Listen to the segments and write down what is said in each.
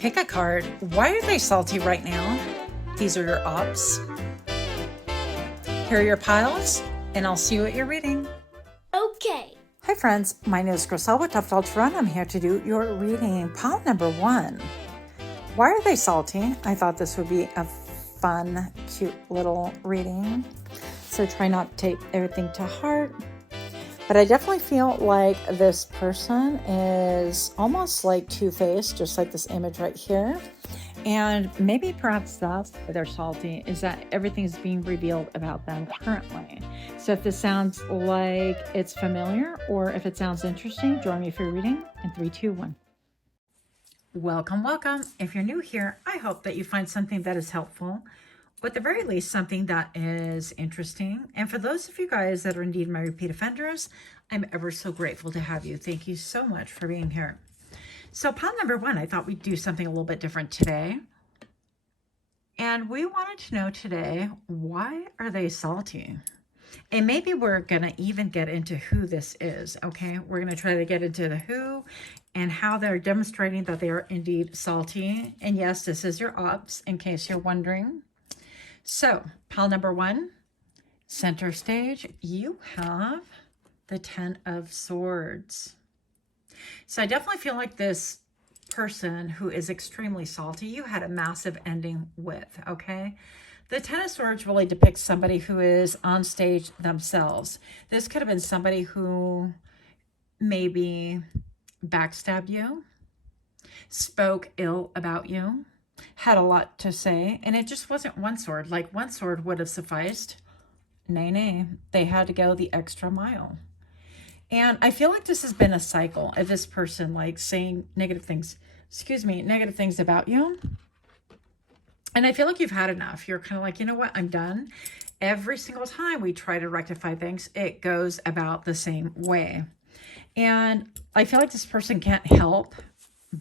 Pickacard, why are they salty right now? These are your ops. Here are your piles, and I'll see you at your reading. Okay. Hi friends, my name is Griselle with Toughdolltarot. I'm here to do your reading. Pile number 1. Why are they salty? I thought this would be a fun, cute little reading. So try not to take everything to heart. But I definitely feel like this person is almost like two-faced, just like this image right here. And maybe perhaps that's why they're salty, is that everything's being revealed about them currently. So if this sounds like it's familiar or if it sounds interesting, join me for your reading in 3, 2, 1. Welcome, welcome. If you're new here, I hope that you find something that is helpful, or at the very least, something that is interesting. And for those of you guys that are indeed my repeat offenders, I'm ever so grateful to have you. Thank you so much for being here. So pile number 1, I thought we'd do something a little bit different today. And we wanted to know today, why are they salty? And maybe we're going to even get into who this is, okay? We're going to try to get into the who and how they're demonstrating that they are indeed salty. And yes, this is your ops, in case you're wondering. So, pile number 1, center stage, you have the 10 of Swords. So I definitely feel like this person who is extremely salty, you had a massive ending with, okay? The 10 of Swords really depicts somebody who is on stage themselves. This could have been somebody who maybe backstabbed you, spoke ill about you, had a lot to say, and it just wasn't one sword. Like one sword would have sufficed. Nay. They had to go the extra mile. And I feel like this has been a cycle of this person like saying negative things about you. And I feel like you've had enough. You're kind of like, you know what, I'm done. Every single time we try to rectify things, it goes about the same way. And I feel like this person can't help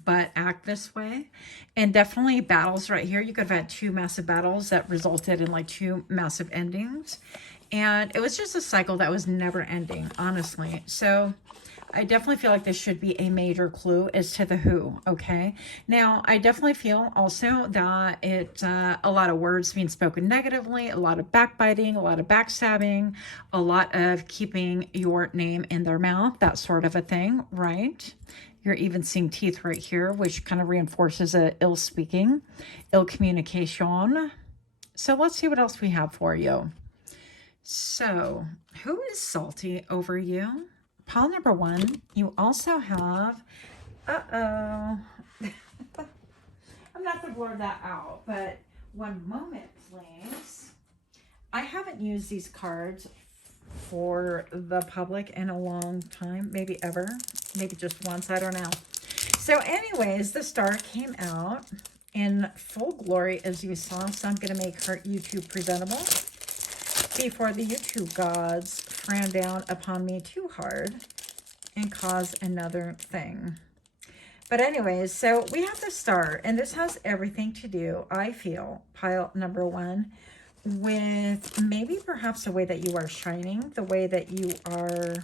but act this way. And definitely battles right here. You could have had 2 massive battles that resulted in like 2 massive endings. And it was just a cycle that was never ending, honestly. So I definitely feel like this should be a major clue as to the who, okay? Now, I definitely feel also that it's a lot of words being spoken negatively, a lot of backbiting, a lot of backstabbing, a lot of keeping your name in their mouth, that sort of a thing, right? You're even seeing teeth right here, which kind of reinforces a ill speaking, ill communication. So let's see what else we have for you. So, who is salty over you? Pile number 1, you also have, I'm not going to blur that out, but one moment, please. I haven't used these cards for the public in a long time, maybe ever, maybe just once, I don't know. So anyways, the star came out in full glory, as you saw, so I'm going to make her YouTube presentable before the YouTube gods frown down upon me too hard and cause another thing. But anyways, so we have the star, and this has everything to do, I feel, pile number 1, with maybe perhaps the way that you are shining, the way that you are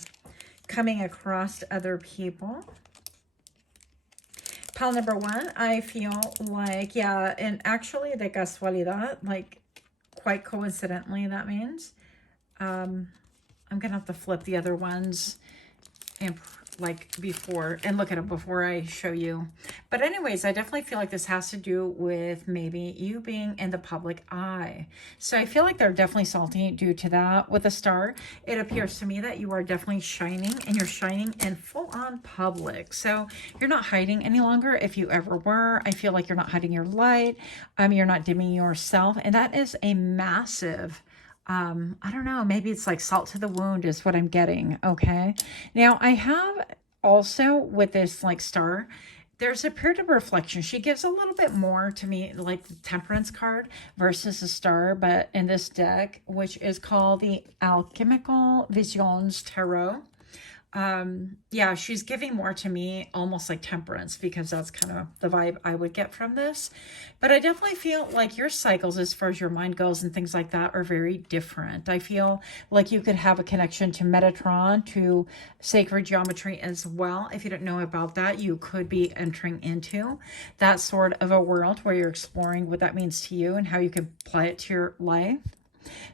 coming across other people. Pile number 1, I feel like, yeah, and actually de casualidad, like quite coincidentally, that means. I'm going to have to flip the other ones and like before and look at them before I show you. But anyways, I definitely feel like this has to do with maybe you being in the public eye. So I feel like they're definitely salty due to that. With a star, it appears to me that you are definitely shining, and you're shining in full on public. So you're not hiding any longer. If you ever were, I feel like you're not hiding your light. You're not dimming yourself. And that is a massive, I don't know, maybe it's like salt to the wound is what I'm getting, okay? Now, I have also with this like star, there's a period of reflection. She gives a little bit more to me like the Temperance card versus the star, but in this deck, which is called the Alchemical Visions Tarot, Yeah, she's giving more to me, almost like temperance, because that's kind of the vibe I would get from this. But I definitely feel like your cycles, as far as your mind goes and things like that, are very different. I feel like you could have a connection to Metatron, to sacred geometry as well. If you don't know about that, you could be entering into that sort of a world where you're exploring what that means to you and how you can apply it to your life.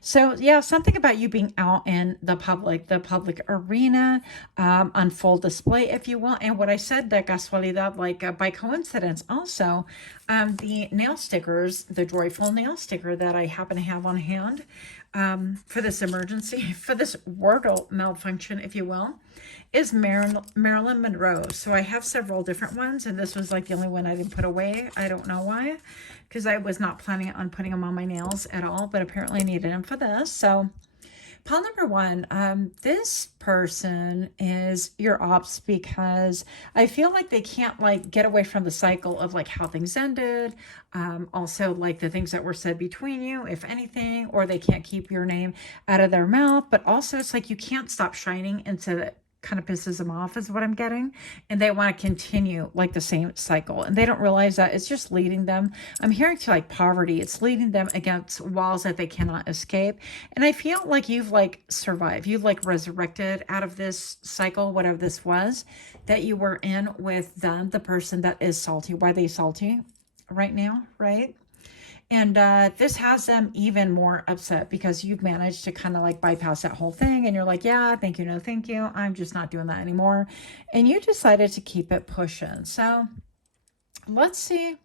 So yeah, something about you being out in the public arena, on full display, if you will. And what I said, de casualidad, like by coincidence, also, the nail stickers, the joyful nail sticker that I happen to have on hand, for this emergency, for this Wordle malfunction, if you will, is Marilyn Monroe. So I have several different ones, and this was like the only one I didn't put away. I don't know why, because I was not planning on putting them on my nails at all, but apparently I needed them for this. So pile number one, this person is your ops, because I feel like they can't like get away from the cycle of like how things ended. Also like the things that were said between you, if anything, or they can't keep your name out of their mouth. But also it's like you can't stop shining, and so that kind of pisses them off is what I'm getting. And they want to continue like the same cycle, and they don't realize that it's just leading them, I'm hearing, to like poverty. It's leading them against walls that they cannot escape. And I feel like you've like survived, you've like resurrected out of this cycle, whatever this was that you were in with them, the person that is salty. Why are they salty right now, right? And this has them even more upset, because you've managed to kind of like bypass that whole thing. And you're like, yeah, thank you, no thank you, I'm just not doing that anymore. And you decided to keep it pushing. So let's see.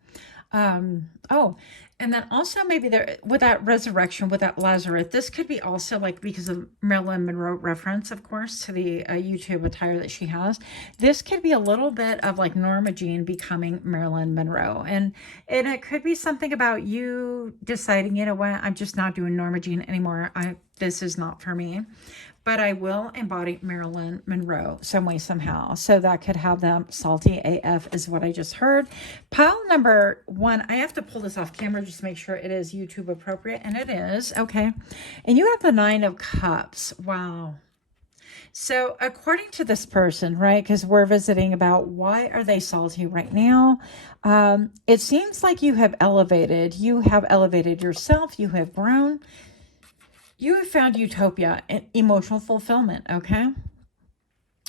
Oh, and then also maybe there, with that resurrection, with that Lazarus, this could be also like, because of Marilyn Monroe reference, of course, to the YouTube attire that she has. This could be a little bit of like Norma Jean becoming Marilyn Monroe. And it could be something about you deciding, you know what, I'm just not doing Norma Jean anymore. This is not for me. But I will embody Marilyn Monroe some way, somehow. So that could have them salty AF, is what I just heard. Pile number one, I have to pull this off camera just to make sure it is YouTube appropriate, and it is. Okay. And you have the 9 of Cups. Wow. So according to this person, right, because we're visiting about why are they salty right now, it seems like you have elevated yourself, you have grown. You have found utopia and emotional fulfillment, okay?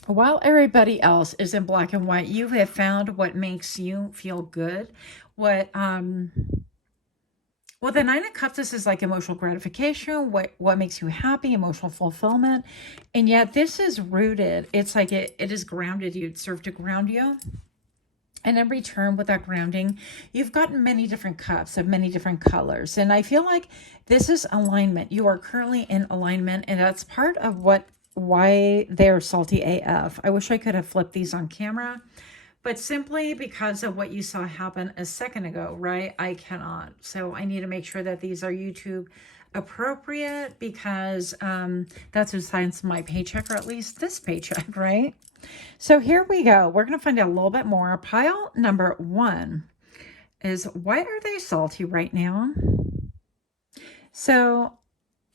While everybody else is in black and white, you have found what makes you feel good. Well, the 9 of Cups, this is like emotional gratification, what makes you happy, emotional fulfillment. And yet this is rooted. It's like it is grounded you. It served to ground you. And in return, with that grounding, you've gotten many different cups of many different colors. And I feel like this is alignment. You are currently in alignment, and that's part of why they're salty AF. I wish I could have flipped these on camera, but simply because of what you saw happen a second ago, right? I cannot. So I need to make sure that these are YouTube appropriate, because that's besides my paycheck, or at least this paycheck, right? So here we go. We're going to find out a little bit more. Pile number one is, why are they salty right now? So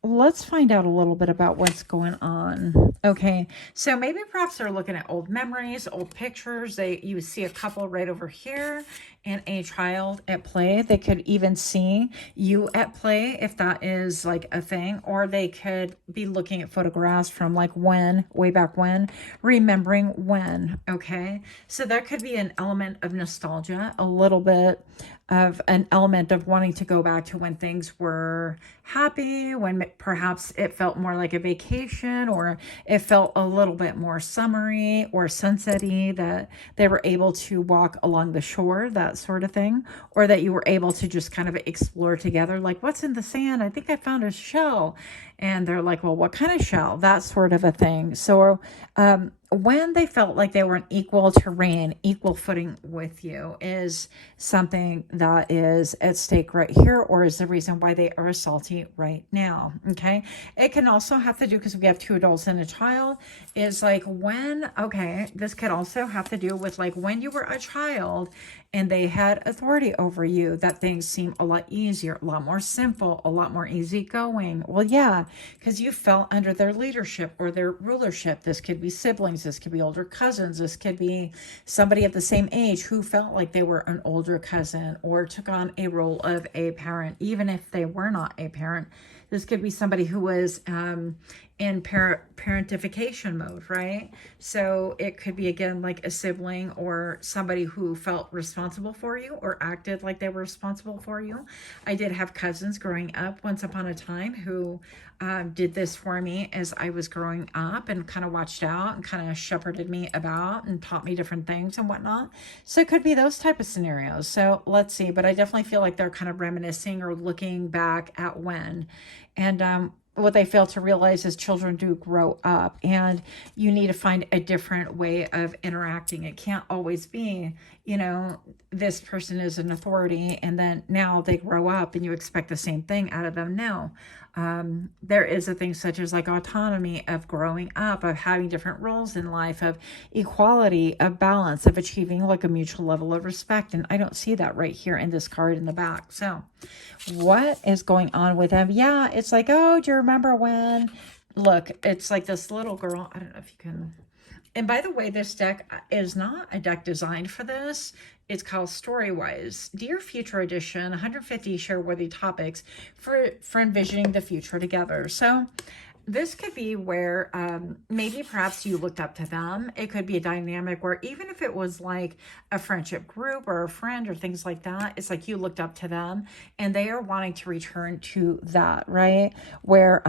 let's find out a little bit about what's going on. Okay, so maybe perhaps they're looking at old memories, old pictures. You see a couple right over here and a child at play. They could even see you at play, if that is like a thing, or they could be looking at photographs from like when, way back when, remembering when. Okay, so that could be an element of nostalgia, a little bit of an element of wanting to go back to when things were happy, when perhaps it felt more like a vacation, or it felt a little bit more summery or sunset-y, that they were able to walk along the shore, that sort of thing, or that you were able to just kind of explore together, like, what's in the sand? I think I found a shell. And they're like, well, what kind of shell? That sort of a thing. So when they felt like they were on equal terrain, equal footing with you, is something that is at stake right here, or is the reason why they are salty right now. Okay. It can also have to do, because we have 2 adults and a child, is like when, okay, this could also have to do with like when you were a child and they had authority over you, that things seem a lot easier, a lot more simple, a lot more easygoing. Well, yeah, because you fell under their leadership or their rulership. This could be siblings. siblings. This could be older cousins. This could be somebody of the same age who felt like they were an older cousin or took on a role of a parent, even if they were not a parent. This could be somebody who was in parentification mode, right? So it could be, again, like a sibling or somebody who felt responsible for you or acted like they were responsible for you. I did have cousins growing up once upon a time who did this for me as I was growing up and kind of watched out and kind of shepherded me about and taught me different things and whatnot. So it could be those type of scenarios. So let's see, but I definitely feel like they're kind of reminiscing or looking back at when. And what they fail to realize is children do grow up and you need to find a different way of interacting. It can't always be, you know, this person is an authority and then now they grow up and you expect the same thing out of them. No. There is a thing such as like autonomy of growing up, of having different roles in life, of equality, of balance, of achieving like a mutual level of respect. And I don't see that right here in this card in the back. So what is going on with them? Yeah, it's like, oh, do you remember when? Look, it's like this little girl. I don't know if you can. And by the way, this deck is not a deck designed for this. It's called Storywise, Dear Future Edition, 150 share-worthy topics for envisioning the future together. So this could be where maybe perhaps you looked up to them. It could be a dynamic where even if it was like a friendship group or a friend or things like that, it's like you looked up to them and they are wanting to return to that, right? Where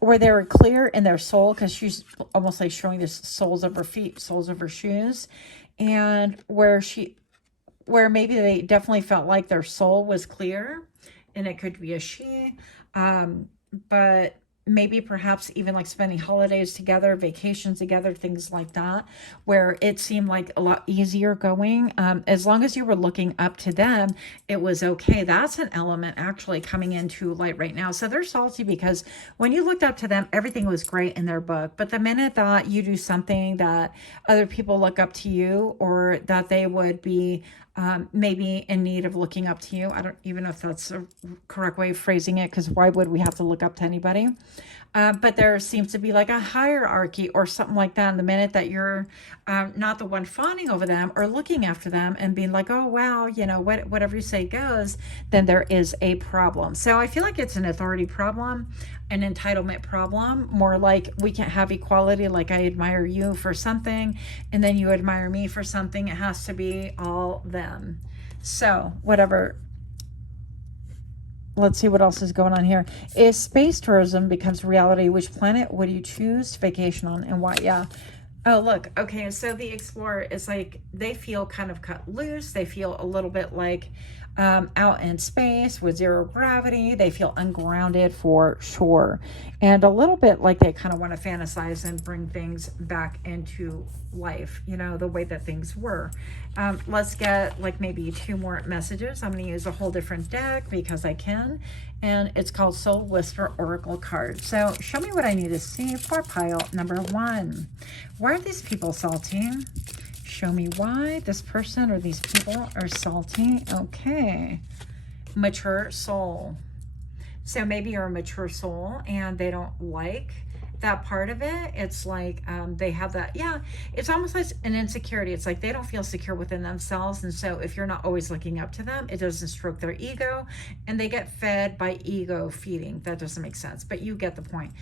they were clear in their soul, because she's almost like showing the soles of her feet, soles of her shoes, and where maybe they definitely felt like their soul was clear, and it could be a she, but maybe perhaps even like spending holidays together, vacations together, things like that, where it seemed like a lot easier going. As long as you were looking up to them, it was okay. That's an element actually coming into light right now. So they're salty because when you looked up to them, everything was great in their book. But the minute that you do something that other people look up to you, or that they would be maybe in need of looking up to you. I don't even know if that's a correct way of phrasing it, because why would we have to look up to anybody? But there seems to be like a hierarchy or something like that. And the minute that you're not the one fawning over them or looking after them and being like, oh, wow, you know, whatever you say goes, then there is a problem. So I feel like it's an authority problem, an entitlement problem, more like we can't have equality. Like I admire you for something and then you admire me for something. It has to be all them. So whatever. Let's see what else is going on here. If space tourism becomes reality, which planet would you choose to vacation on and why? Yeah. Oh, look. Okay. So the Explorer is like, they feel kind of cut loose. They feel a little bit like out in space with zero gravity. They feel ungrounded for sure. And a little bit like they kind of want to fantasize and bring things back into life, you know, the way that things were. Let's get like maybe 2 more messages. I'm going to use a whole different deck because I can. And it's called Soul Whisper Oracle card. So show me what I need to see for pile number 1. Why are these people salty? Show me why this person or these people are salty. Okay. Mature soul. So maybe you're a mature soul and they don't like that part of it. It's like they have that, yeah, it's almost like an insecurity. It's like they don't feel secure within themselves. And so if you're not always looking up to them, it doesn't stroke their ego and they get fed by ego feeding. That doesn't make sense, but you get the point.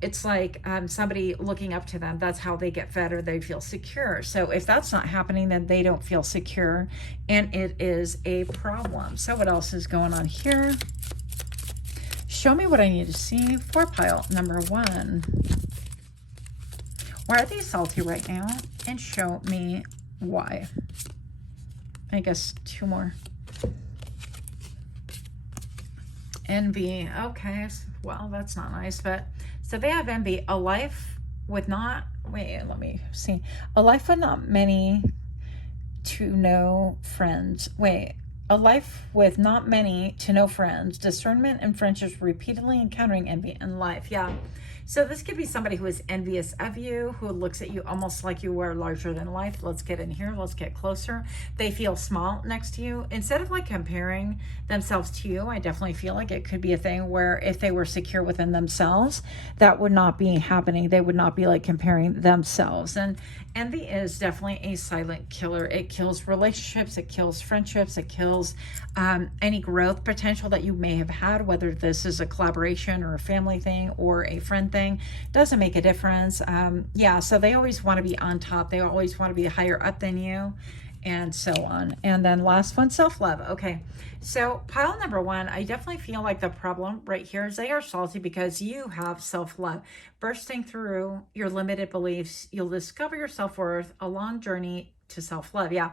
It's like somebody looking up to them. That's how they get fed or they feel secure. So if that's not happening, then they don't feel secure and it is a problem. So what else is going on here? Show me what I need to see for pile number 1. Why are they salty right now? And show me why. I guess 2 more. Envy. Okay. Well, that's not nice, but so they have envy. A life with not, wait, let me see. A life with not many to no friends. Wait. A life with not many to no friends, discernment and friendships, repeatedly encountering envy in life. Yeah. So this could be somebody who is envious of you, who looks at you almost like you were larger than life. Let's get in here. Let's get closer. They feel small next to you. Instead of like comparing themselves to you, I definitely feel like it could be a thing where if they were secure within themselves, that would not be happening. They would not be like comparing themselves. And envy is definitely a silent killer. It kills relationships. It kills friendships. It kills any growth potential that you may have had, whether this is a collaboration or a family thing or a friend thing. Doesn't make a difference. Yeah, so they always want to be on top. They always want to be higher up than you, and so on. And then last one, self-love. Okay, so pile number one, I definitely feel like the problem right here is they are salty because you have self-love. Bursting through your limited beliefs, you'll discover your self-worth, a long journey to self-love. Yeah,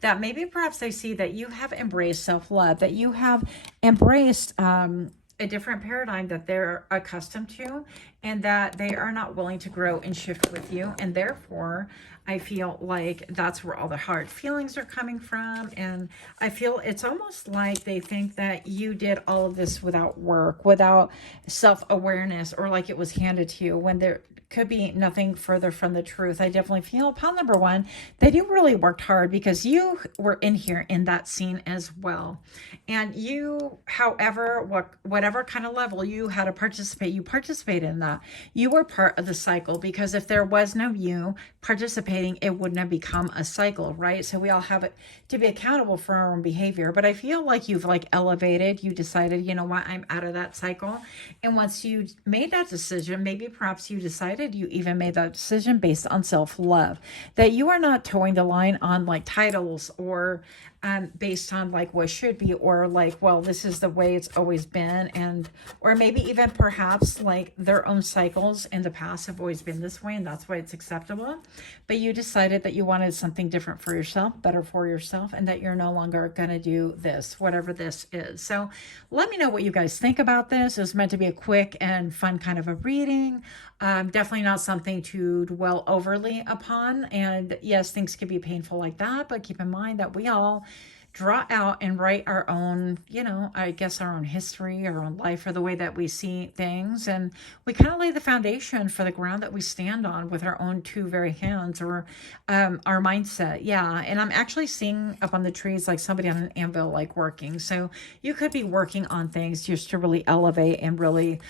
that maybe perhaps they see that you have embraced self-love, that you have embraced a different paradigm that they're accustomed to, and that they are not willing to grow and shift with you. And therefore, I feel like that's where all the hard feelings are coming from. And I feel it's almost like they think that you did all of this without work, without self-awareness, or like it was handed to you, when there could be nothing further from the truth. I definitely feel pile number one, that you really worked hard because you were in here in that scene as well. And you, however, whatever kind of level you had to participate, you participated in that. You were part of the cycle, because if there was no you participating, it wouldn't have become a cycle, right? So we all have it to be accountable for our own behavior. But I feel like you've like elevated, you decided, you know what, I'm out of that cycle. And once you made that decision, maybe perhaps you decided, you even made that decision based on self-love, that you are not towing the line on like titles, or based on like what should be, or like, well, this is the way it's always been. And or maybe even perhaps like their own cycles in the past have always been this way, and that's why it's acceptable. But you decided that you wanted something different for yourself, better for yourself, and that you're no longer going to do this, whatever this is. So let me know what you guys think about this. It was meant to be a quick and fun kind of a reading. Definitely not something to dwell overly upon. And yes, things can be painful like that, but keep in mind that we all draw out and write our own, you know, I guess our own history, our own life, or the way that we see things. And we kind of lay the foundation for the ground that we stand on with our own two very hands, or our mindset. Yeah. And I'm actually seeing up on the trees like somebody on an anvil, like working. So you could be working on things just to really elevate and really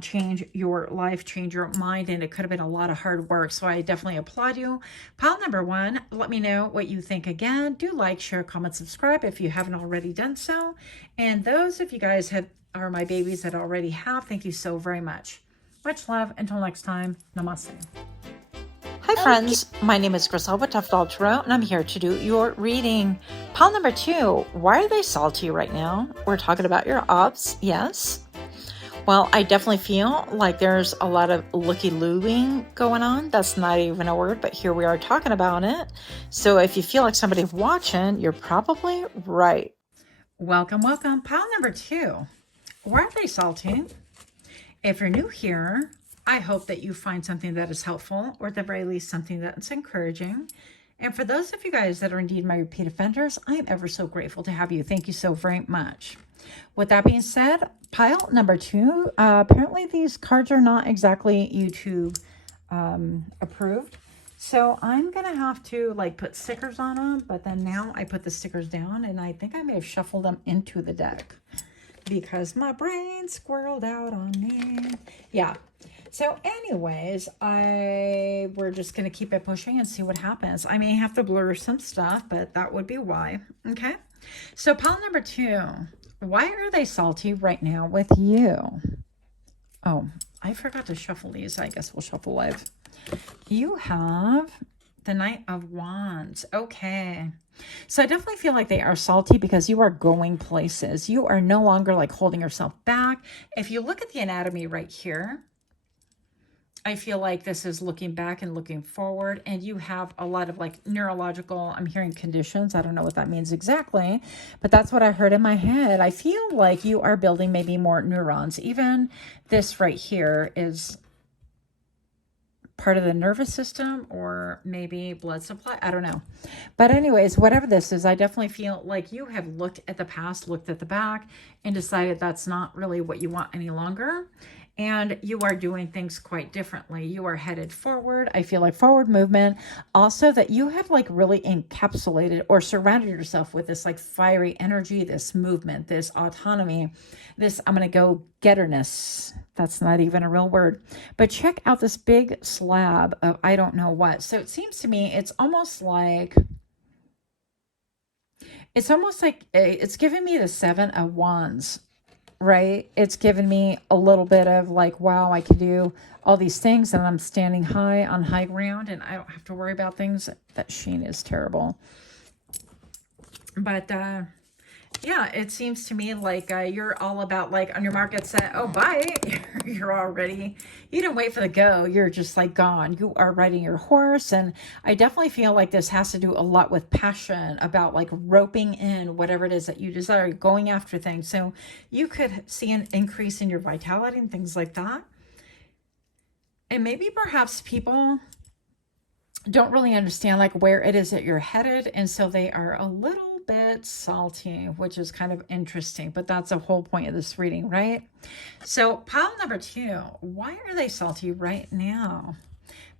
change your life, change your mind. And it could have been a lot of hard work. So I definitely applaud you. Pile number one, let me know what you think. Again, do like, share, comment, subscribe if you haven't already done so. And those of you guys are my babies that already have, thank you so very much. Much love. Until next time, namaste. Hi friends, my name is Grisel with Toughdolltarot, and I'm here to do your reading. Pile number two, why are they salty right now? We're talking about your ops, yes. Well, I definitely feel like there's a lot of looky-looing going on. That's not even a word, but here we are talking about it. So if you feel like somebody's watching, you're probably right. Welcome, welcome. Pile number two. Why are they salty? If you're new here, I hope that you find something that is helpful, or at the very least something that's encouraging. And for those of you guys that are indeed my repeat offenders, I am ever so grateful to have you. Thank you so very much. With that being said, pile number two, apparently these cards are not exactly YouTube approved. So I'm going to have to like put stickers on them, but then now I put the stickers down, and I think I may have shuffled them into the deck because my brain squirreled out on me. Yeah. So anyways, we're just going to keep it pushing and see what happens. I may have to blur some stuff, but that would be why. Okay. So pile number two, why are they salty right now with you? Oh, I forgot to shuffle these. I guess we'll shuffle live. You have the Knight of Wands. Okay. So I definitely feel like they are salty because you are going places. You are no longer like holding yourself back. If you look at the anatomy right here, I feel like this is looking back and looking forward, and you have a lot of like neurological, I'm hearing conditions. I don't know what that means exactly, but that's what I heard in my head. I feel like you are building maybe more neurons. Even this right here is part of the nervous system, or maybe blood supply. I don't know. But anyways, whatever this is, I definitely feel like you have looked at the past, looked at the back, and decided that's not really what you want any longer. and you are doing things quite differently. You are headed forward. I feel like forward movement. Also that you have like really encapsulated or surrounded yourself with this like fiery energy, this movement, this autonomy, this I'm going to go getterness. That's not even a real word. But check out this big slab of I don't know what. So it seems to me it's almost like it's giving me the 7 of Wands, right? It's given me a little bit of like, wow, I can do all these things and I'm standing high on high ground and I don't have to worry about things. That sheen is terrible. But yeah, it seems to me like you're all about like on your mark, get set, oh, bye. You're already, you didn't wait for the go. You're just like gone. You are riding your horse. And I definitely feel like this has to do a lot with passion about like roping in whatever it is that you desire, going after things. So you could see an increase in your vitality and things like that. And maybe perhaps people don't really understand like where it is that you're headed. And so they are a little bit salty, which is kind of interesting, but that's the whole point of this reading, right? So pile number 2, why are they salty right now?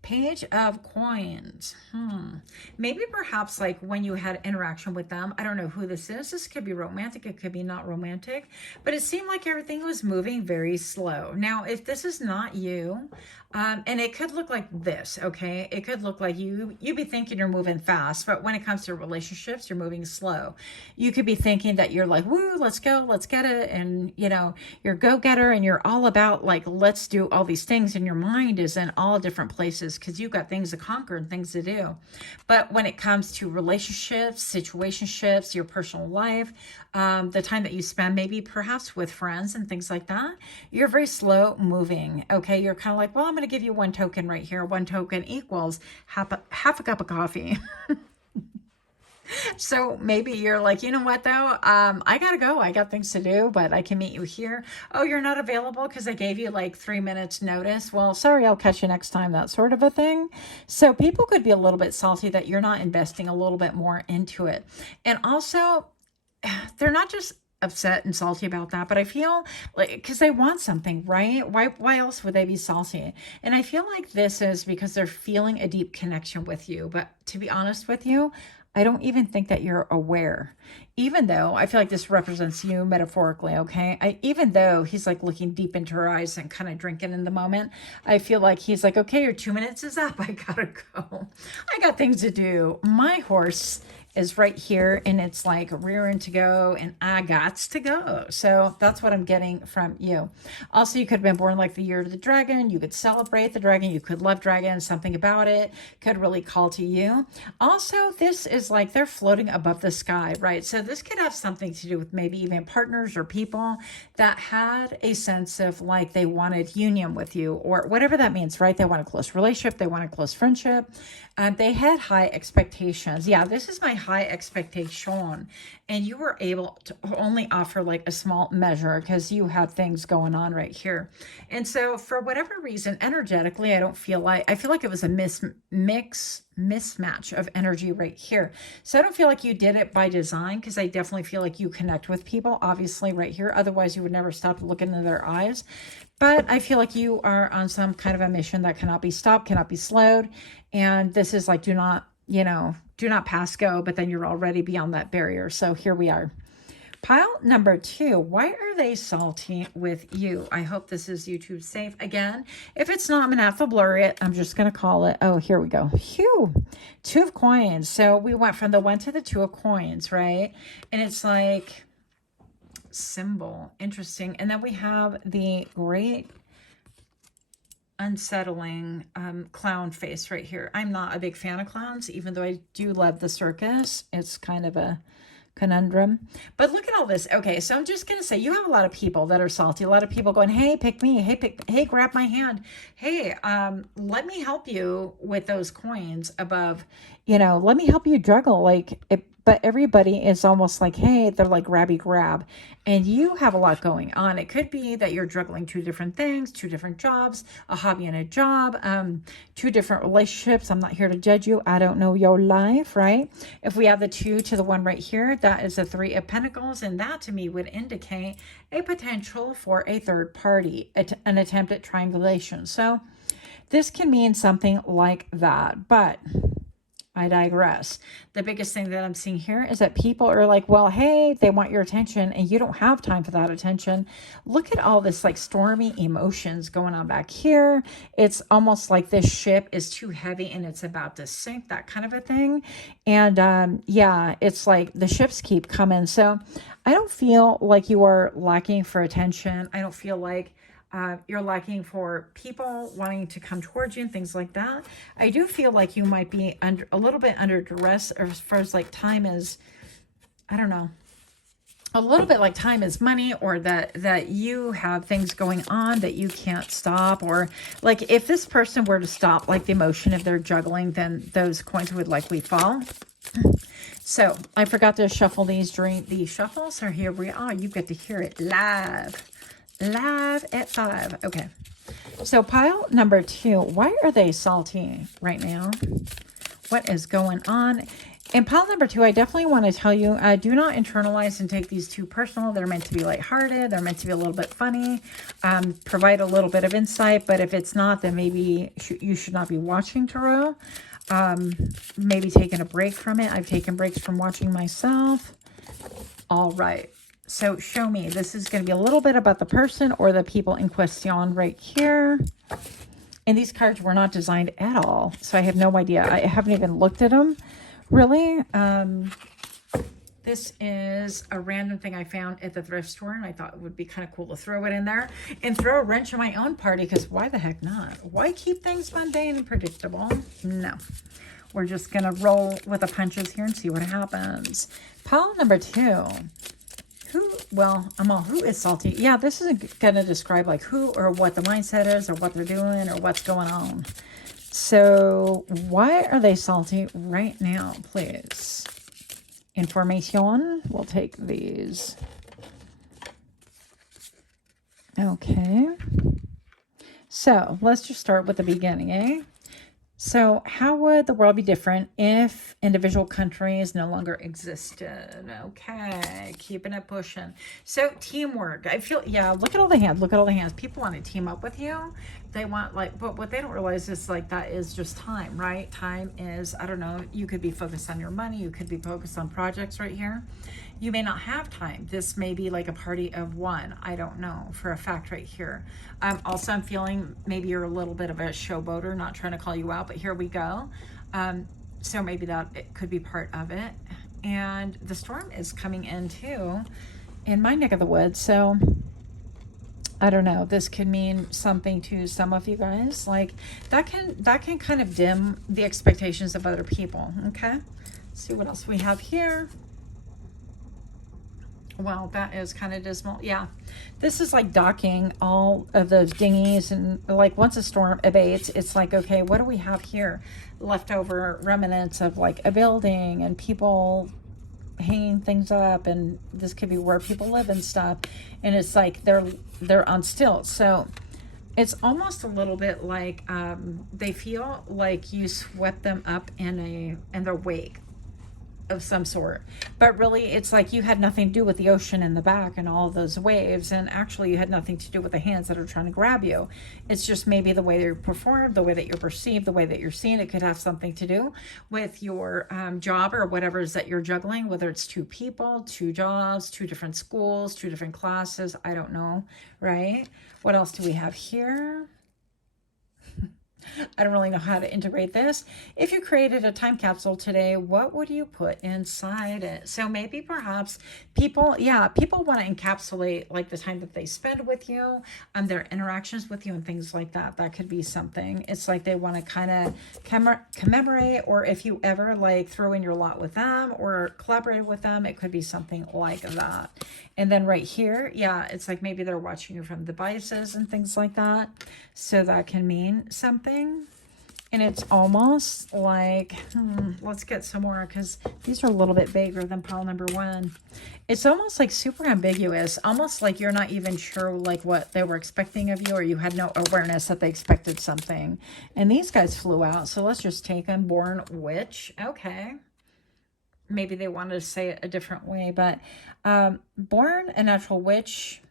Page of Coins. Maybe perhaps like when you had interaction with them, I don't know who this is. This could be romantic. It could be not romantic, but it seemed like everything was moving very slow. Now, if this is not you, and it could look like this, okay? It could look like you'd be thinking you're moving fast, but when it comes to relationships, you're moving slow. You could be thinking that you're like, woo, let's go, let's get it. And you know, you're go-getter and you're all about like, let's do all these things. And your mind is in all different places because you've got things to conquer and things to do. But when it comes to relationships, situationships, your personal life, the time that you spend maybe perhaps with friends and things like that, you're very slow moving, okay? You're kind of like, well, I'm going to give you 1 token right here. 1 token equals half a cup of coffee. So maybe you're like, you know what though? I gotta go. I got things to do, but I can meet you here. Oh, you're not available because I gave you like 3 minutes notice. Well, sorry, I'll catch you next time. That sort of a thing. So people could be a little bit salty that you're not investing a little bit more into it. And also, they're not just upset and salty about that, but I feel like because they want something, right? Why else would they be salty? And I feel like this is because they're feeling a deep connection with you. But to be honest with you, I don't even think that you're aware, even though I feel like this represents you metaphorically, okay? Even though he's like looking deep into her eyes and kind of drinking in the moment, I feel like he's like, okay, your 2 minutes is up. I gotta go. I got things to do. My horse is right here and it's like rearing to go and I gots to go. So that's what I'm getting from you. Also, you could have been born like the year of the dragon. You could celebrate the dragon. You could love dragons. Something about it could really call to you. Also, this is like they're floating above the sky, right? So this could have something to do with maybe even partners or people that had a sense of like they wanted union with you or whatever that means, right? They want a close relationship. They want a close friendship. They had high expectations. Yeah, this is my high expectation. And you were able to only offer like a small measure because you had things going on right here. And so for whatever reason, energetically, I feel like it was a mismatch of energy right here. So I don't feel like you did it by design because I definitely feel like you connect with people, obviously right here. Otherwise, you would never stop looking into their eyes. But I feel like you are on some kind of a mission that cannot be stopped, cannot be slowed. And this is like, do not pass go, but then you're already beyond that barrier. So here we are. Pile number 2, why are they salty with you? I hope this is YouTube safe. Again, if it's not, I'm going to have to blur it. I'm just going to call it. Oh, here we go. Phew. 2 of coins. So we went from the 1 to the 2 of coins, right? And it's like symbol. Interesting. And then we have the great unsettling clown face right here. I'm not a big fan of clowns, even though I do love the circus. It's kind of a conundrum. But look at all this. Okay, so I'm just going to say you have a lot of people that are salty. A lot of people going, hey, pick me. Hey, grab my hand. Hey, let me help you with those coins above. Let me help you juggle. Like, but everybody is almost like, hey, they're like grabby grab, and you have a lot going on. It could be that you're juggling two different things, two different jobs, a hobby and a job, two different relationships. I'm not here to judge you. I don't know your life, right? If we have the 2 to the 1 right here, that is the 3 of Pentacles, and that to me would indicate a potential for a third party, an attempt at triangulation. So this can mean something like that, but I digress. The biggest thing that I'm seeing here is that people are like, well, hey, they want your attention and you don't have time for that attention. Look at all this like stormy emotions going on back here. It's almost like this ship is too heavy and it's about to sink, that kind of a thing. And yeah, it's like the ships keep coming. So I don't feel like you are lacking for attention. I don't feel like you're lacking for people wanting to come towards you and things like that. I do feel like you might be under a little bit under duress, or as far as like time is, I don't know, a little bit like time is money, or that you have things going on that you can't stop, or like if this person were to stop like the emotion if they're juggling, then those coins would likely fall. So I forgot to shuffle these during the shuffle, so here we are. You get to hear it live at 5. Okay, so pile number 2, why are they salty right now? What is going on? In pile number 2, I definitely want to tell you, do not internalize and take these too personal. They're meant to be lighthearted. They're meant to be a little bit funny, provide a little bit of insight. But if it's not, then maybe you should not be watching tarot. Maybe taking a break from it. I've taken breaks from watching myself. All right. So show me. This is going to be a little bit about the person or the people in question right here. And these cards were not designed at all, so I have no idea. I haven't even looked at them, really. This is a random thing I found at the thrift store, and I thought it would be kind of cool to throw it in there and throw a wrench in my own party, because why the heck not? Why keep things mundane and predictable? No. We're just going to roll with the punches here and see what happens. Pile number 2. Who is salty? Yeah, this isn't going to describe like who or what the mindset is or what they're doing or what's going on. So why are they salty right now, please? Information. We'll take these. Okay. So let's just start with the beginning, eh? So how would the world be different if individual countries no longer existed? Okay, keeping it pushing. So teamwork. I feel, yeah, look at all the hands. Look at all the hands. People want to team up with you. They want like, but what they don't realize is like that is just time, right? Time is, I don't know, you could be focused on your money. You could be focused on projects right here. You may not have time. This may be like a party of one. I don't know for a fact right here. Also, I'm feeling maybe you're a little bit of a showboater, not trying to call you out, but here we go. So maybe that it could be part of it. And the storm is coming in too in my neck of the woods. So I don't know. This could mean something to some of you guys. Like that can kind of dim the expectations of other people. Okay. Let's see what else we have here. Well, that is kind of dismal. Yeah, this is like docking all of those dinghies, and like once a storm abates, it's like, okay, what do we have here? Leftover remnants of like a building and people hanging things up, and this could be where people live and stuff. And it's like they're on stilts. So it's almost a little bit like they feel like you swept them up in their wake of some sort, but really it's like you had nothing to do with the ocean in the back and all of those waves, and actually you had nothing to do with the hands that are trying to grab you. It's just maybe the way you perform, the way that you're perceived, the way that you're seen. It could have something to do with your job or whatever it is that you're juggling, whether it's 2 people, 2 jobs, 2 different schools, 2 different classes. I don't know, right? What else do we have here? I don't really know how to integrate this. If you created a time capsule today, what would you put inside it? So maybe perhaps people want to encapsulate like the time that they spend with you, their interactions with you and things like that. That could be something. It's like they want to kind of commemorate, or if you ever like throw in your lot with them or collaborate with them, it could be something like that. And then right here, yeah, it's like maybe they're watching you from devices and things like that. So that can mean something. And it's almost like, let's get some more because these are a little bit bigger than pile number one. It's almost like super ambiguous, almost like you're not even sure like what they were expecting of you, or you had no awareness that they expected something. And these guys flew out, so let's just take them. Born witch. Okay. Maybe they wanted to say it a different way, but born a natural witch.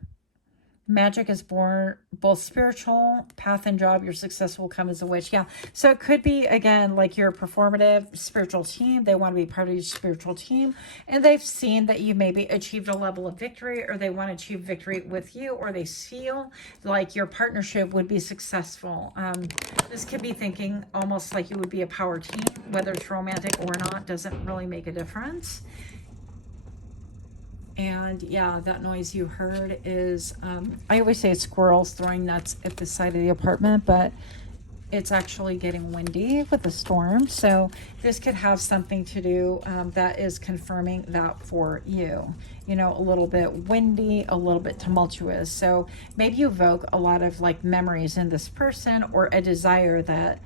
Magic is born both spiritual, path and job. Your success will come as a witch. Yeah. So it could be, again, like your performative spiritual team. They want to be part of your spiritual team. And they've seen that you maybe achieved a level of victory, or they want to achieve victory with you, or they feel like your partnership would be successful. This could be thinking almost like you would be a power team, whether it's romantic or not, doesn't really make a difference. And yeah, that noise you heard is, I always say it's squirrels throwing nuts at the side of the apartment, but it's actually getting windy with a storm. So this could have something to do that is confirming that for you. You know, a little bit windy, a little bit tumultuous. So maybe you evoke a lot of like memories in this person, or a desire that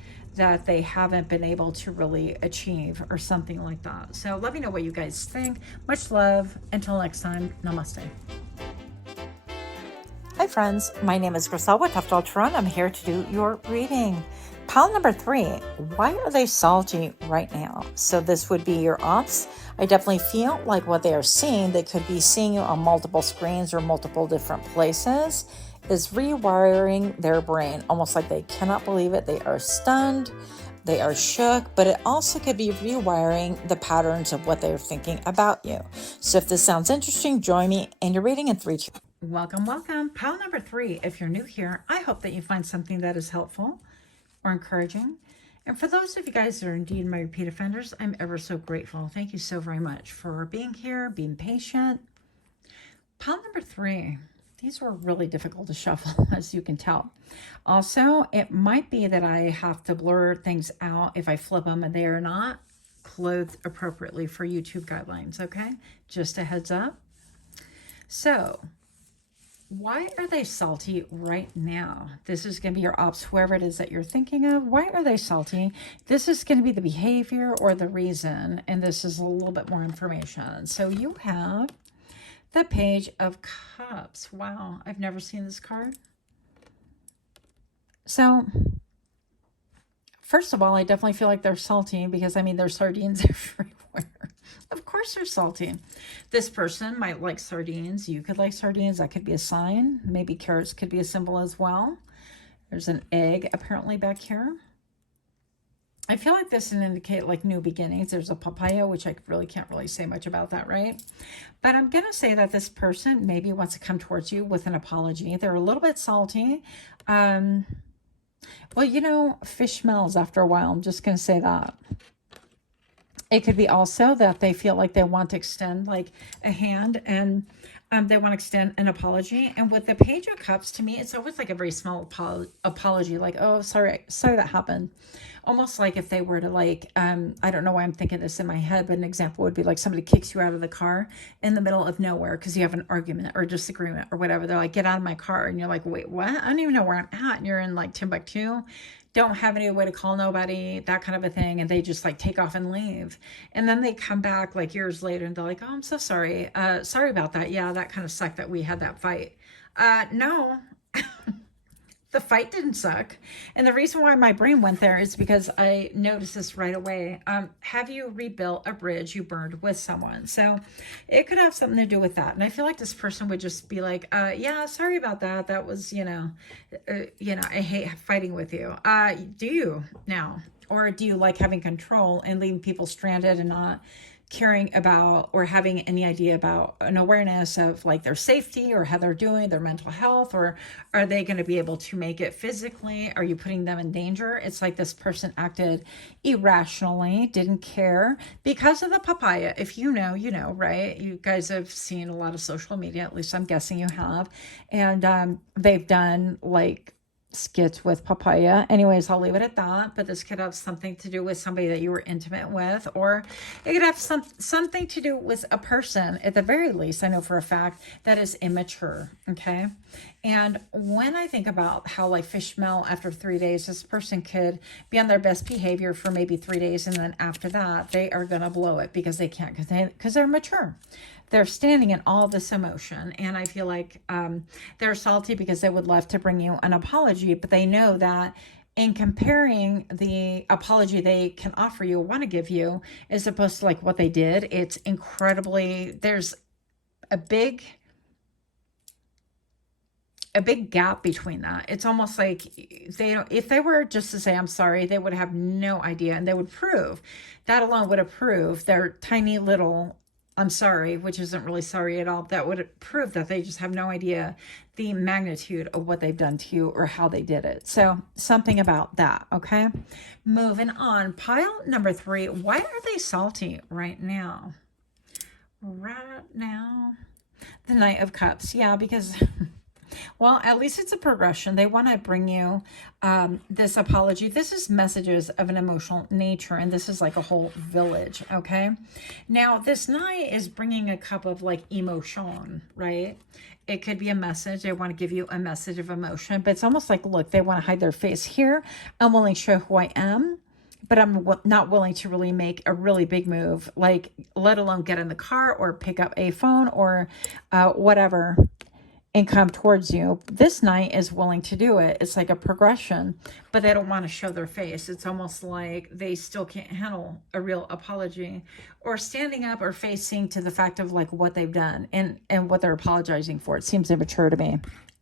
they haven't been able to really achieve, or something like that. So let me know what you guys think. Much love. Until next time, namaste. Hi friends, my name is Griselle with Toughdolltarot. I'm here to do your reading. Pile number 3, why are they salty right now? So this would be your ops. I definitely feel like what they are seeing, they could be seeing you on multiple screens or multiple different places, is rewiring their brain, almost like they cannot believe it. They are stunned, they are shook, but it also could be rewiring the patterns of what they're thinking about you. So if this sounds interesting, join me in your reading in 3, 2. Welcome, welcome. Pile number 3, if you're new here, I hope that you find something that is helpful or encouraging. And for those of you guys that are indeed my repeat offenders, I'm ever so grateful. Thank you so very much for being here, being patient. Pile number 3. These were really difficult to shuffle, as you can tell. Also, it might be that I have to blur things out if I flip them and they are not clothed appropriately for YouTube guidelines, okay? Just a heads up. So, why are they salty right now? This is going to be your ops, whoever it is that you're thinking of. Why are they salty? This is going to be the behavior or the reason, and this is a little bit more information. So you have the Page of Cups. Wow, I've never seen this card. So, first of all, I definitely feel like they're salty because, I mean, there's sardines everywhere. Of course they're salty. This person might like sardines. You could like sardines. That could be a sign. Maybe carrots could be a symbol as well. There's an egg apparently back here. I feel like this can indicate like new beginnings. There's a papaya, which I really can't really say much about that, right? But I'm going to say that this person maybe wants to come towards you with an apology. They're a little bit salty. Well, you know, fish smells after a while. I'm just going to say that. It could be also that they feel like they want to extend like a hand, and they want to extend an apology. And with the Page of Cups, to me, it's always like a very small apology. Like, oh, sorry that happened. Almost like if they were to like, I don't know why I'm thinking this in my head, but an example would be like somebody kicks you out of the car in the middle of nowhere because you have an argument or disagreement or whatever. They're like, get out of my car. And you're like, wait, what? I don't even know where I'm at. And you're in like Timbuktu. Don't have any way to call nobody, that kind of a thing. And they just like take off and leave. And then they come back like years later and they're like, oh, I'm so sorry. Sorry about that. Yeah, that kind of sucked that we had that fight. No, the fight didn't suck. And the reason why my brain went there is because I noticed this right away. Have you rebuilt a bridge you burned with someone? So it could have something to do with that. And I feel like this person would just be like, yeah, sorry about that. That was, I hate fighting with you. Do you now? Or do you like having control and leaving people stranded and not caring about or having any idea about an awareness of like their safety or how they're doing, their mental health, or are they going to be able to make it physically? Are you putting them in danger? It's like this person acted irrationally, didn't care because of the papaya. If you know, you know, right? You guys have seen a lot of social media, at least I'm guessing you have. And they've done like skit with papaya. Anyways, I'll leave it at that. But this could have something to do with somebody that you were intimate with, or it could have something to do with a person, at the very least, I know for a fact, that is immature. Okay. And when I think about how like fish smell after 3 days, this person could be on their best behavior for maybe 3 days. And then after that, they are going to blow it because they can't, because they're mature. They're standing in all this emotion. And I feel like they're salty because they would love to bring you an apology, but they know that in comparing the apology they can offer you, want to give you, as opposed to like what they did, it's incredibly, there's a big gap between that. It's almost like they don't, if they were just to say, I'm sorry, they would have no idea. And they would prove, that alone would have proved their tiny little I'm sorry, which isn't really sorry at all. That would prove that they just have no idea the magnitude of what they've done to you or how they did it. So something about that, okay? Moving on. Pile number 3. Why are they salty right now? Right now. The Knight of Cups. Yeah, because... well, at least it's a progression. They want to bring you this apology. This is messages of an emotional nature, and this is like a whole village, okay? Now, this Knight is bringing a cup of like emotion, right? It could be a message. They want to give you a message of emotion, but it's almost like, look, they want to hide their face here. I'm willing to show who I am, but I'm not willing to really make a really big move, like let alone get in the car or pick up a phone or whatever, and come towards you. This Knight is willing to do it. It's like a progression, but they don't want to show their face. It's almost like they still can't handle a real apology or standing up or facing to the fact of like what they've done and what they're apologizing for. It seems immature to me.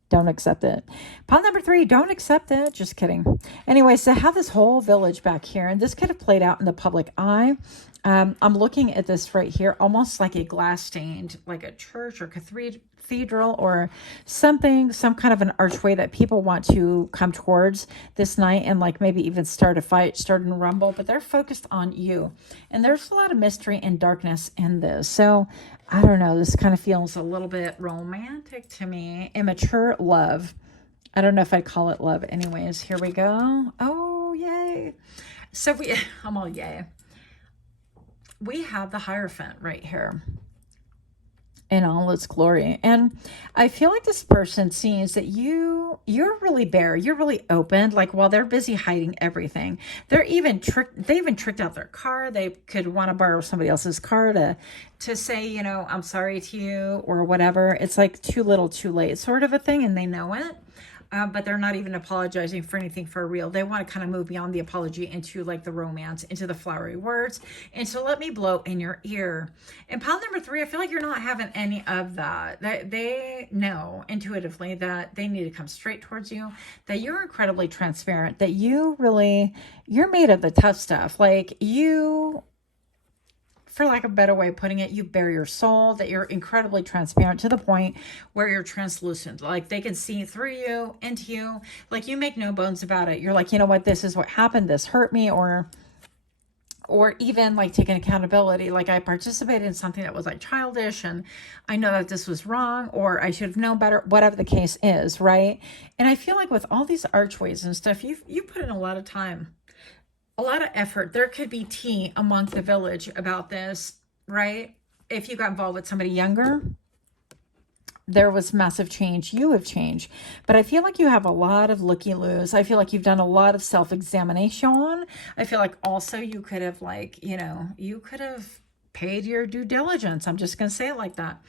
Don't accept it. Pile number 3, don't accept it. Just kidding. Anyway, so I have this whole village back here, and this could have played out in the public eye. I'm looking at this right here, almost like a glass stained, like a church or cathedral or something, some kind of an archway that people want to come towards this Knight and like maybe even start a fight, start a rumble, but they're focused on you. And there's a lot of mystery and darkness in this. So I don't know, this kind of feels a little bit romantic to me. Immature love. I don't know if I'd call it love. Anyways, here we go. Oh, yay. So I'm all yay. We have the Hierophant right here in all its glory. And I feel like this person sees that you're really bare. You're really open. Like while they're busy hiding everything, they even tricked out their car. They could want to borrow somebody else's car to say, you know, I'm sorry to you or whatever. It's like too little, too late sort of a thing. And they know it. But they're not even apologizing for anything for real. They want to kind of move beyond the apology into like the romance, into the flowery words. And so let me blow in your ear. And pile number 3, I feel like you're not having any of that. They know intuitively that they need to come straight towards you, that you're incredibly transparent, that you're made of the tough stuff. Like you, for lack of a better way of putting it, you bare your soul, that you're incredibly transparent to the point where you're translucent. Like they can see through you, into you. Like you make no bones about it. You're like, you know what, this is what happened. This hurt me. Or even like taking accountability. Like I participated in something that was like childish and I know that this was wrong or I should have known better, whatever the case is, right? And I feel like with all these archways and stuff, you put in a lot of time. A lot of effort. There could be tea among the village about this, right? If you got involved with somebody younger, there was massive change. You have changed. But I feel like you have a lot of looky-loos. I feel like you've done a lot of self-examination. I feel like also you could have like, you know, you could have paid your due diligence. I'm just going to say it like that.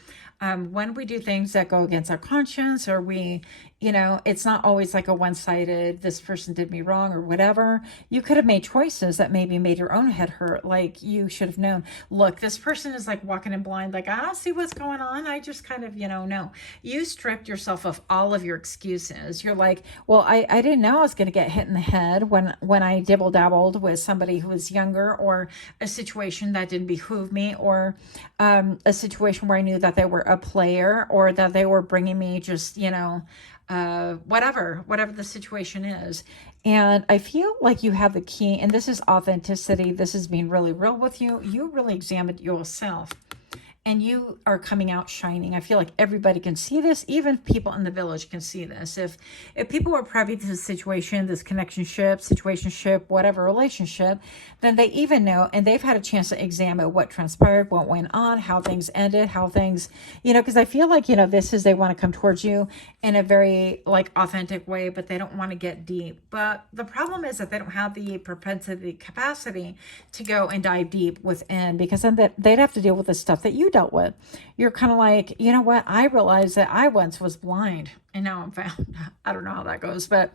When we do things that go against our conscience or we, you know, it's not always like a one-sided, this person did me wrong or whatever. You could have made choices that maybe made your own head hurt. Like you should have known, look, this person is like walking in blind. Like, I don't see what's going on. I just kind of, you know, no. You stripped yourself of all of your excuses. You're like, well, I didn't know I was going to get hit in the head when I dibble-dabbled with somebody who was younger or a situation that didn't behoove me or a situation where I knew that they were a player or that they were bringing me just, you know, whatever the situation is. And I feel like you have the key, and this is authenticity. This is being really real with you. You really examined yourself. and you are coming out shining. I feel like everybody can see this. Even people in the village can see this. If people were privy to this situation, this situationship, whatever relationship, then they even know, and they've had a chance to examine what transpired, what went on, how things ended, how things, because I feel like, this is, they want to come towards you in a very like authentic way, but they don't want to get deep. But the problem is that they don't have the propensity, capacity to go and dive deep within, because then they'd have to deal with the stuff that you dealt with. You're kind of like, you know what? I realized that I once was blind and now I'm found. I don't know how that goes, but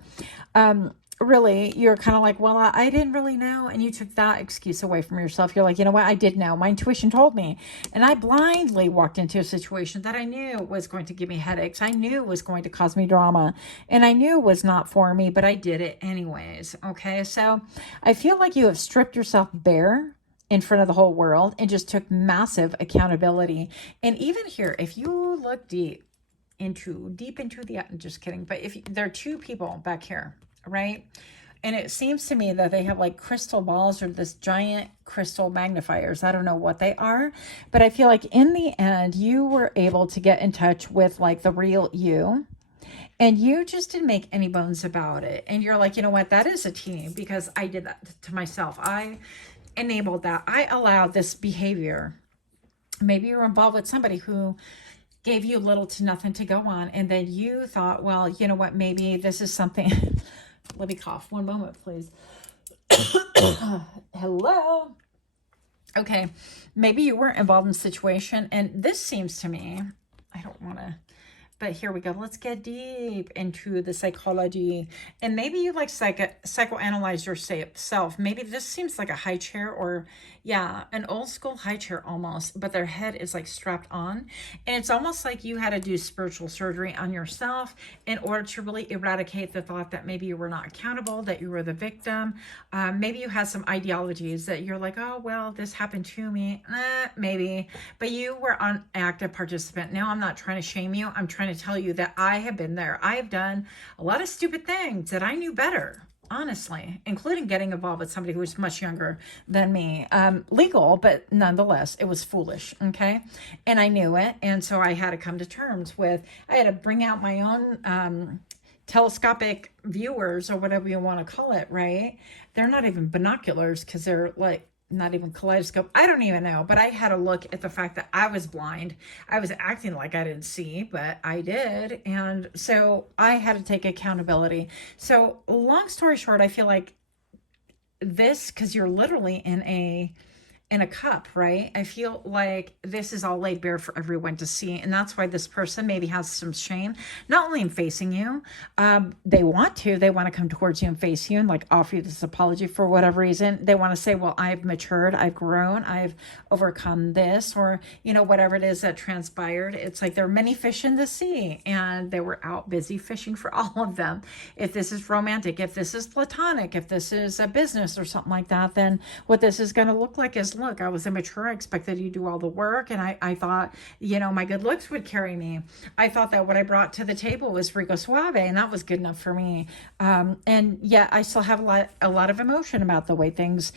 really, you're kind of like, well, I didn't really know. And you took that excuse away from yourself. You're like, you know what? I did know. My intuition told me. And I blindly walked into a situation that I knew was going to give me headaches. I knew was going to cause me drama. And I knew was not for me, but I did it anyways. Okay. So I feel like you have stripped yourself bare in front of the whole world and just took massive accountability. And even here, if you look deep into the, I'm just kidding. But if there are two people back here, right? And it seems to me that they have like crystal balls or this giant crystal magnifiers. I don't know what they are, but I feel like in the end, you were able to get in touch with like the real you. And you just didn't make any bones about it. And you're like, you know what? That is a team, because I did that to myself. I enabled that. I allowed this behavior. Maybe you're involved with somebody who gave you little to nothing to go on. And then you thought, well, you know what? Maybe this is something. Let me cough. One moment, please. Hello. Okay. Maybe you weren't involved in the situation. And this seems to me, I don't want to, but here we go. Let's get deep into the psychology. And maybe you like psychoanalyze yourself. Maybe this seems like a high chair, or an old school high chair almost, but their head is like strapped on. And it's almost like you had to do spiritual surgery on yourself in order to really eradicate the thought that maybe you were not accountable, that you were the victim. Maybe you had some ideologies that you're like, oh, well, this happened to me. Maybe, but you were an active participant. Now, I'm not trying to shame you. I'm trying to tell you that I have been there. I have done a lot of stupid things that I knew better, honestly, including getting involved with somebody who was much younger than me. Legal, but nonetheless, it was foolish. Okay. And I knew it. And so I had to come to terms with, I had to bring out my own, telescopic viewers, or whatever you want to call it. Right. They're not even binoculars, because they're like, not even kaleidoscope. I don't even know, but I had to look at the fact that I was blind. I was acting like I didn't see, but I did. And so I had to take accountability. So long story short, I feel like this, because you're literally in a cup, right? I feel like this is all laid bare for everyone to see. And that's why this person maybe has some shame, not only in facing you. They want to come towards you and face you and like offer you this apology for whatever reason. They want to say, well, I've matured, I've grown, I've overcome this, or, whatever it is that transpired. It's like there are many fish in the sea, and they were out busy fishing for all of them. If this is romantic, if this is platonic, if this is a business or something like that, then what this is going to look like is, look, I was immature. I expected you to do all the work. And I thought, my good looks would carry me. I thought that what I brought to the table was Rico Suave, and that was good enough for me. And yet I still have a lot of emotion about the way things,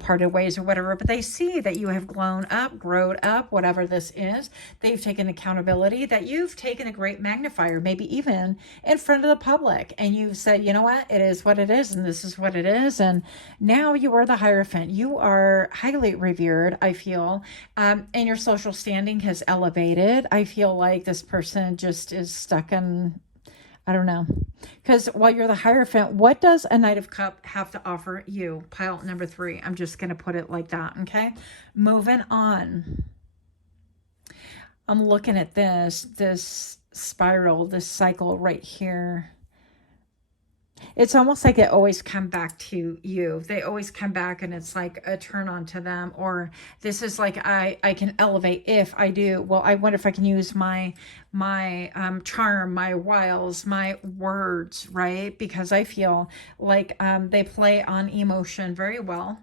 parted ways or whatever, but they see that you have grown up, whatever this is. They've taken accountability, that you've taken a great magnifier, maybe even in front of the public. And you've said, you know what, it is what it is. And this is what it is. And now you are the Hierophant. You are highly revered, I feel, and your social standing has elevated. I feel like this person just is stuck in, I don't know, because while you're the Hierophant, what does a Knight of Cups have to offer you? Pile number 3. I'm just going to put it like that. Okay. Moving on. I'm looking at this spiral, this cycle right here. It's almost like they always come back to you. They always come back, and it's like a turn on to them. Or this is like, I can elevate if I do. Well, I wonder if I can use my charm, my wiles, my words, right? Because I feel like they play on emotion very well.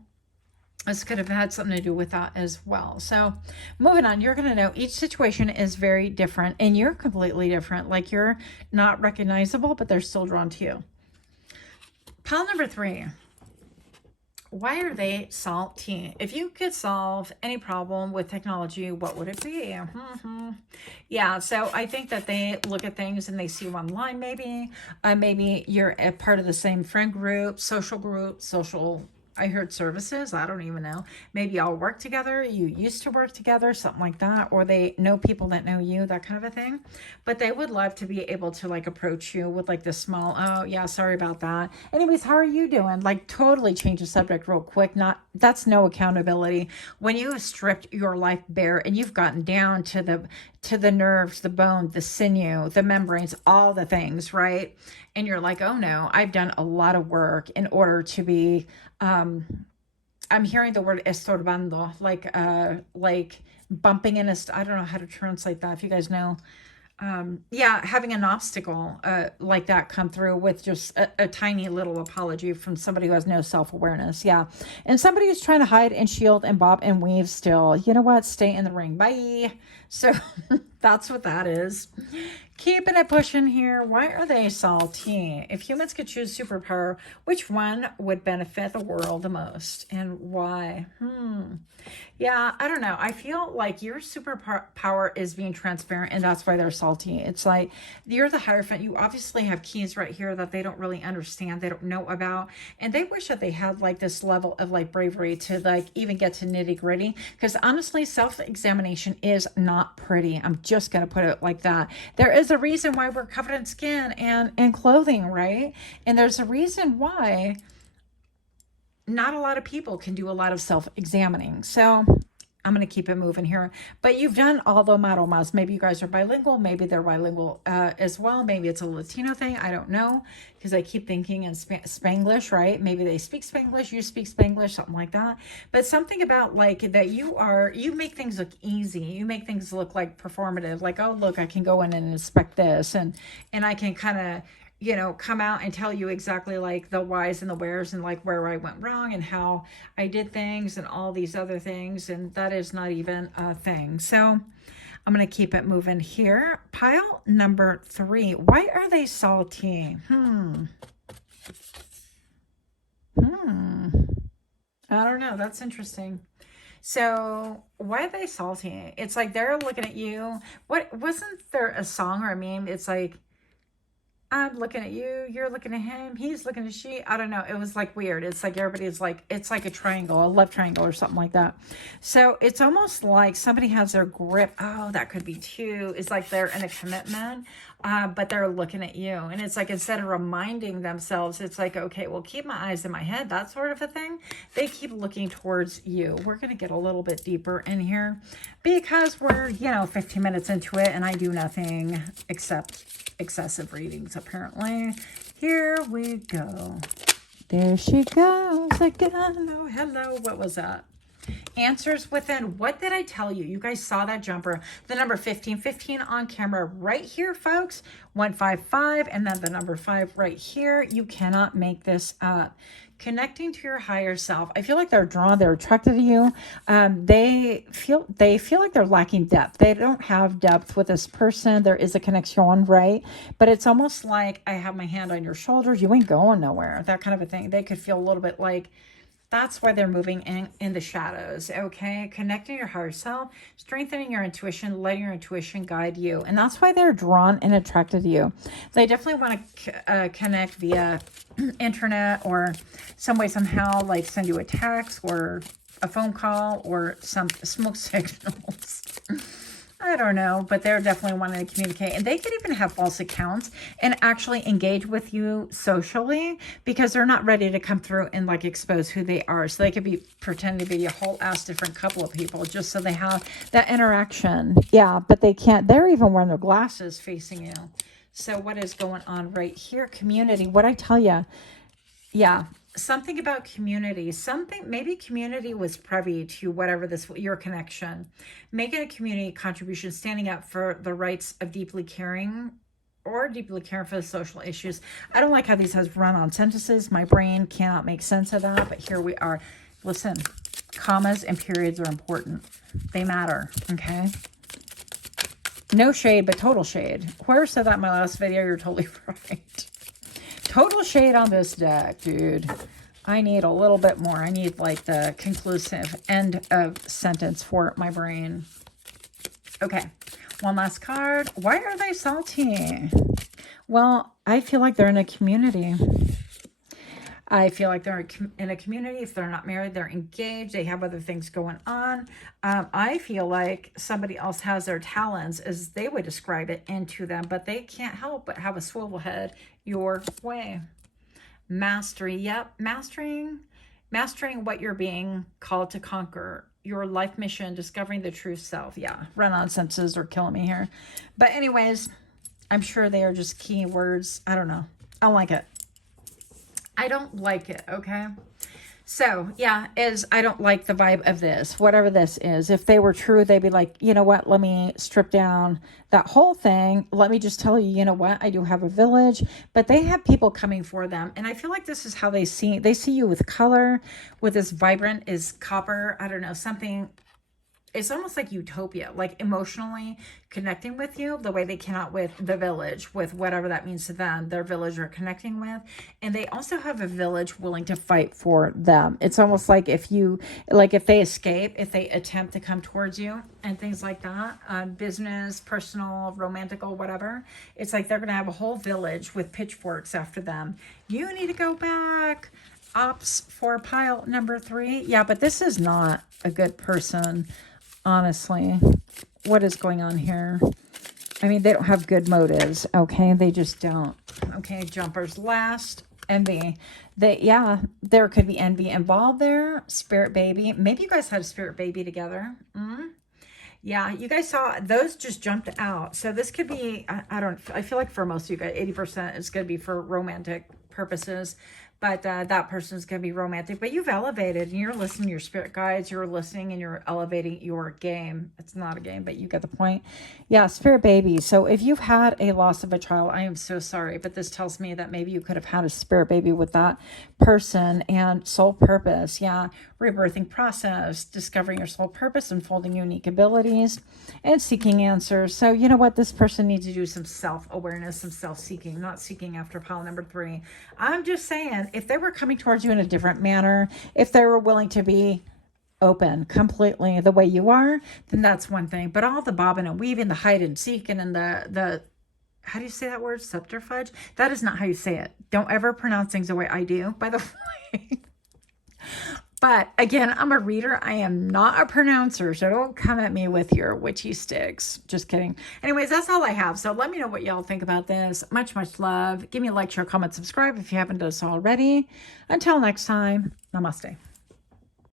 This could have had something to do with that as well. So moving on, you're going to know each situation is very different, and you're completely different. Like you're not recognizable, but they're still drawn to you. Pile number 3. Why are they salty? If you could solve any problem with technology, what would it be? Yeah, so I think that they look at things and they see you online, maybe. Maybe you're a part of the same friend group, social, I heard services. I don't even know. Maybe y'all work together. You used to work together, something like that. Or they know people that know you, that kind of a thing. But they would love to be able to like approach you with like this small, oh yeah, sorry about that. Anyways, how are you doing? Like totally change the subject real quick. That's no accountability. When you have stripped your life bare and you've gotten down to the nerves, the bone, the sinew, the membranes, all the things, right? And you're like, oh no, I've done a lot of work in order to be, I'm hearing the word estorbando, like bumping in I don't know how to translate that. If you guys know, yeah, having an obstacle, like that come through with just a tiny little apology from somebody who has no self-awareness. Yeah. And somebody who's trying to hide and shield and bob and weave still, you know what? Stay in the ring. Bye. So that's what that is. Keeping it pushing here. Why are they salty? If humans could choose superpower, which one would benefit the world the most and why? Yeah, I don't know. I feel like your superpower is being transparent and that's why they're salty. It's like you're the Hierophant. You obviously have keys right here that they don't really understand. They don't know about. And they wish that they had like this level of like bravery to like even get to nitty gritty. Because honestly, self-examination is not pretty. I'm just going to put it like that. There is a reason why we're covered in skin and clothing, right? And there's a reason why not a lot of people can do a lot of self-examining. So I'm going to keep it moving here. But you've done all the maromas. Maybe you guys are bilingual. Maybe they're bilingual as well. Maybe it's a Latino thing. I don't know. Because I keep thinking in Spanglish, right? Maybe they speak Spanglish. You speak Spanglish, something like that. But something about like that you make things look easy. You make things look like performative. Like, oh, look, I can go in and inspect this. And I can kind of, come out and tell you exactly like the whys and the wheres and like where I went wrong and how I did things and all these other things. And that is not even a thing. So I'm going to keep it moving here. Pile number 3. Why are they salty? I don't know. That's interesting. So why are they salty? It's like they're looking at you. Wasn't there a song or a meme? It's like, I'm looking at you, you're looking at him, he's looking at she. I don't know. It was like weird. It's like everybody's like, it's like a triangle, a love triangle or something like that. So it's almost like somebody has their grip. Oh, that could be too. It's like they're in a commitment, but they're looking at you. And it's like instead of reminding themselves, it's like, okay, well, keep my eyes in my head, that sort of a thing. They keep looking towards you. We're going to get a little bit deeper in here because we're, 15 minutes into it and I do nothing except excessive readings apparently. Here we go. There she goes again. Oh, hello. What was that? Answers within. What did I tell you? You guys saw that jumper. The number 15 on camera right here, folks. 155 and then the number 5 right here. You cannot make this up. Connecting to your higher self. I feel like they're drawn, they're attracted to you. They feel like they're lacking depth. They don't have depth with this person. There is a connection, right? But it's almost like I have my hand on your shoulders. You ain't going nowhere. That kind of a thing. They could feel a little bit like that's why they're moving in the shadows, okay? Connecting your higher self, strengthening your intuition, letting your intuition guide you. And that's why they're drawn and attracted to you. They definitely want to connect via internet or some way, somehow, like send you a text or a phone call or some smoke signals. I don't know, but they're definitely wanting to communicate. And they could even have false accounts and actually engage with you socially because they're not ready to come through and like expose who they are. So they could be pretending to be a whole ass different couple of people just so they have that interaction. Yeah, but they can't. They're even wearing their glasses facing you. So what is going on right here? Community. What I tell you? Yeah. Something about community, maybe community was privy to whatever your connection, making a community contribution, standing up for the rights of deeply caring for the social issues. I don't like how these has run on sentences. My brain cannot make sense of that, but here we are. Listen, commas and periods are important. They matter, okay? No shade, but total shade. Whoever said that in my last video, you're totally right. Total shade on this deck, dude. I need a little bit more. I need like the conclusive end of sentence for my brain. Okay, one last card. Why are they salty? Well, I feel like they're in a community. I feel like they're in a community. If they're not married, they're engaged. They have other things going on. I feel like somebody else has their talents, as they would describe it, into them, but they can't help but have a swivel head your way. Mastery. Yep. Mastering what you're being called to conquer. Your life mission, discovering the true self. Yeah. Run-on sentences are killing me here. But anyways, I'm sure they are just keywords. I don't know. I don't like it. I don't like it, okay? So, yeah, I don't like the vibe of this, whatever this is. If they were true, they'd be like, you know what, let me strip down that whole thing. Let me just tell you, you know what, I do have a village. But they have people coming for them. And I feel like this is how they see you with color, with this vibrant is copper, I don't know, something. It's almost like utopia, like emotionally connecting with you the way they cannot with the village, with whatever that means to them, their village are connecting with. And they also have a village willing to fight for them. It's almost like if they escape, if they attempt to come towards you and things like that, business, personal, romantical, whatever, it's like they're going to have a whole village with pitchforks after them. You need to go back. Ops for pile number 3. Yeah, but this is not a good person. Honestly, what is going on here? I mean, they don't have good motives, okay? They just don't. Okay, jumpers last. Envy. There could be envy involved there. Spirit baby. Maybe you guys had a spirit baby together. Yeah, you guys saw those just jumped out. So this could be, I feel like for most of you guys, 80% is going to be for romantic purposes. But that person's going to be romantic. But you've elevated and you're listening to your spirit guides. You're listening and you're elevating your game. It's not a game, but you get the point. Yeah, spirit baby. So if you've had a loss of a child, I am so sorry. But this tells me that maybe you could have had a spirit baby with that person and soul purpose. Yeah, rebirthing process, discovering your soul purpose, unfolding unique abilities, and seeking answers. So you know what? This person needs to do some self-awareness, some self-seeking, not seeking after pile number 3. I'm just saying, if they were coming towards you in a different manner, if they were willing to be open completely the way you are, then that's one thing. But all the bobbing and weaving, the hide and seeking, and the how do you say that word? Subterfuge? That is not how you say it. Don't ever pronounce things the way I do, by the way. But again, I'm a reader. I am not a pronouncer, so don't come at me with your witchy sticks. Just kidding. Anyways, that's all I have. So let me know what y'all think about this. Much, much love. Give me a like, share, comment, subscribe if you haven't done so already. Until next time, namaste.